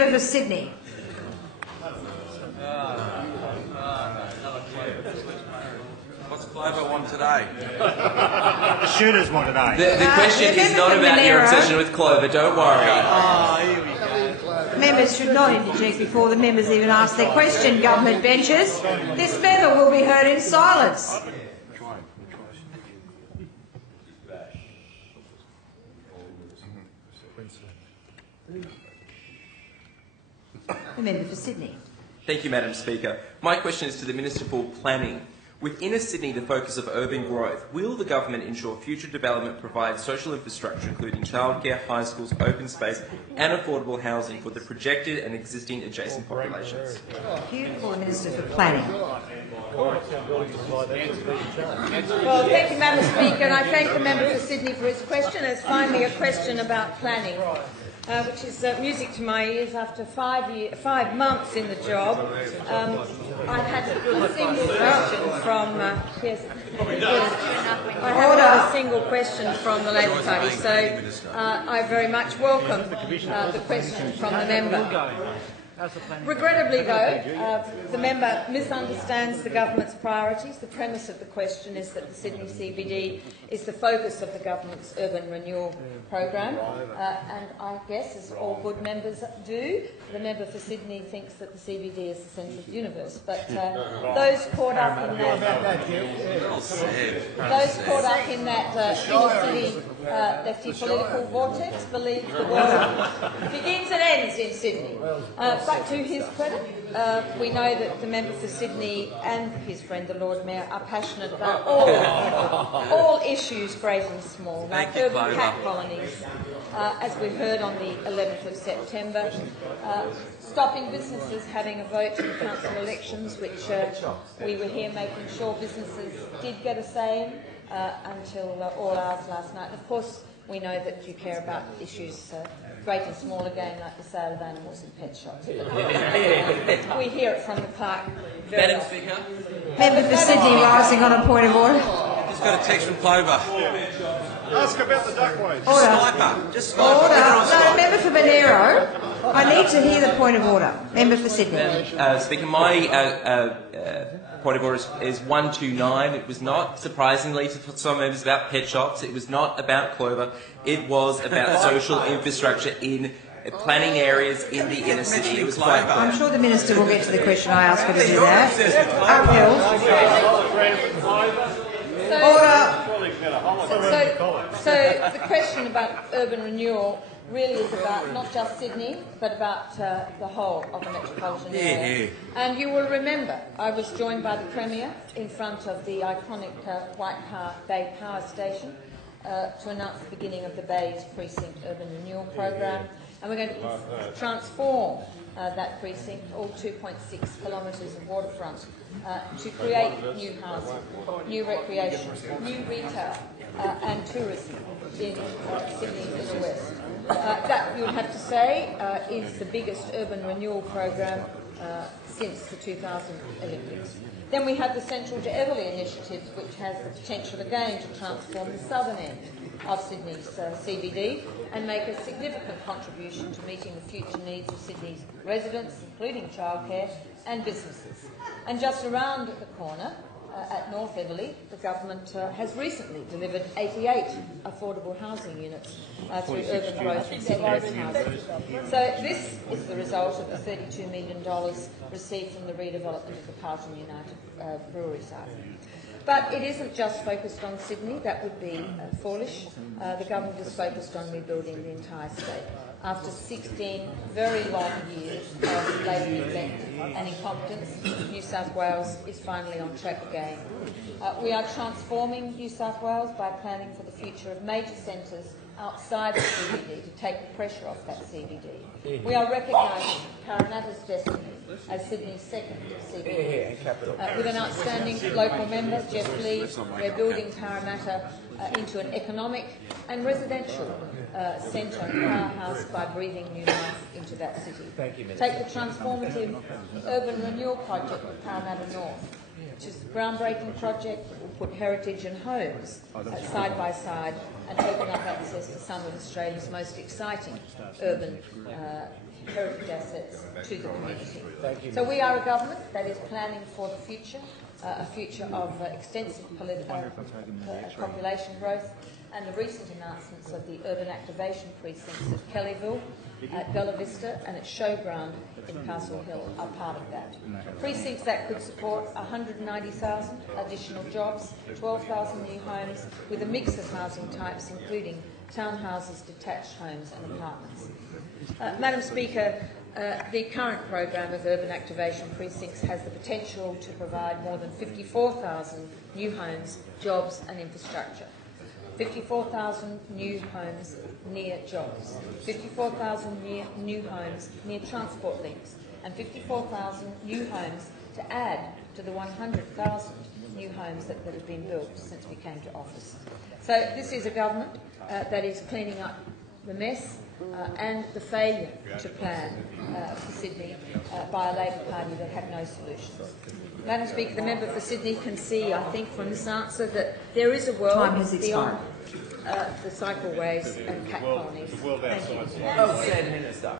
member for Sydney. What's Clover want today? The shooters want today. The question is not about your obsession with Clover, don't worry. Here we go. Members should not interject before the members even ask their question, government benches. This member will be heard in silence. The member for Sydney. Thank you, Madam Speaker. My question is to the Minister for Planning. With Inner Sydney the focus of urban growth, will the government ensure future development provides social infrastructure including childcare, high schools, open space and affordable housing for the projected and existing adjacent populations? Thank you. For the Minister for Planning. Well, thank you, Madam Speaker, and I thank the member for Sydney for his question. It's finally a question about planning, which is music to my ears after 5 months in the job. I had a single question from a single question from the Labor Party, so I very much welcome the question from the member. Regrettably, though, the member misunderstands the government's priorities. The premise of the question is that the Sydney CBD is the focus of the government's urban renewal program, and I guess, as all good members do, the member for Sydney thinks that the CBD is the centre of the universe. But those caught up in that, inner city lefty political vortex believe the world begins and ends in Sydney. But to his credit, we know that the member for Sydney and his friend the Lord Mayor are passionate about all issues, great and small, like urban cat colonies, as we heard on the 11th of September, stopping businesses having a vote in council elections, which we were here making sure businesses did get a say in until all hours last night. And of course, we know that you care about issues great and small again, like the sale of animals in pet shops. We hear it from the park. Madam Speaker. Member for Sydney rising on a point of order. Just got a text from Clover. Ask about the duckways. Order. Sniper. Just sniper. Order. No, member for Monero. I need to hear the point of order. Member for Sydney. Speaker, my point of order is 129. It was not, surprisingly to some members, about pet shops. It was not about Clover. It was about social infrastructure in planning areas in the inner city. It was quite clear. I'm sure the Minister will get to the question I asked her to do that. Order. So the question about urban renewal really is about not just Sydney, but about the whole of the metropolitan area. And you will remember I was joined by the Premier in front of the iconic White Bay Power Station to announce the beginning of the Bay's Precinct Urban Renewal Programme. And we're going to transform that precinct, all 2.6 kilometres of waterfront, to create new housing, new recreation, new retail and tourism in Sydney and the West. That, you would have to say, is the biggest urban renewal program since the 2000 Olympics. Then we have the Central to Everleigh initiative, which has the potential again to transform the southern end of Sydney's CBD and make a significant contribution to meeting the future needs of Sydney's residents, including childcare and businesses. And just around the corner, at North Everleigh, the government has recently delivered 88 affordable housing units through urban growth and secondary housing. So this is the result of the $32 million received from the redevelopment of the Carlton United brewery site. But it isn't just focused on Sydney. That would be foolish. The government is focused on rebuilding the entire state. After 16 very long years of Labor neglect and incompetence, New South Wales is finally on track again. We are transforming New South Wales by planning for the future of major centres outside the CBD to take the pressure off that CBD. We are recognising Parramatta's destiny as Sydney's second CBD. With an outstanding local member, Jeff Lee, we're building Parramatta into an economic and residential centre and powerhouse by breathing new life into that city. Take the transformative urban renewal project of Parramatta North, which is a groundbreaking project that will put heritage and homes side by side and open up access to some of Australia's most exciting urban heritage assets to the community. So we are a government that is planning for the future, a future of extensive population growth, and the recent announcements of the urban activation precincts at Kellyville, at Bella Vista and at Showground in Castle Hill are part of that. Precincts that could support 190,000 additional jobs, 12,000 new homes with a mix of housing types including townhouses, detached homes and apartments. Madam Speaker, the current program of urban activation precincts has the potential to provide more than 54,000 new homes, jobs and infrastructure. 54,000 new homes near jobs, 54,000 new homes near transport links, and 54,000 new homes to add to the 100,000 new homes that have been built since we came to office. So this is a government that is cleaning up the mess and the failure to plan for Sydney by a Labor Party that had no solutions. Madam Speaker, the member for Sydney can see, I think, from this answer that there is a world beyond the cycleways and cat colonies. The world outside. Well said, Minister.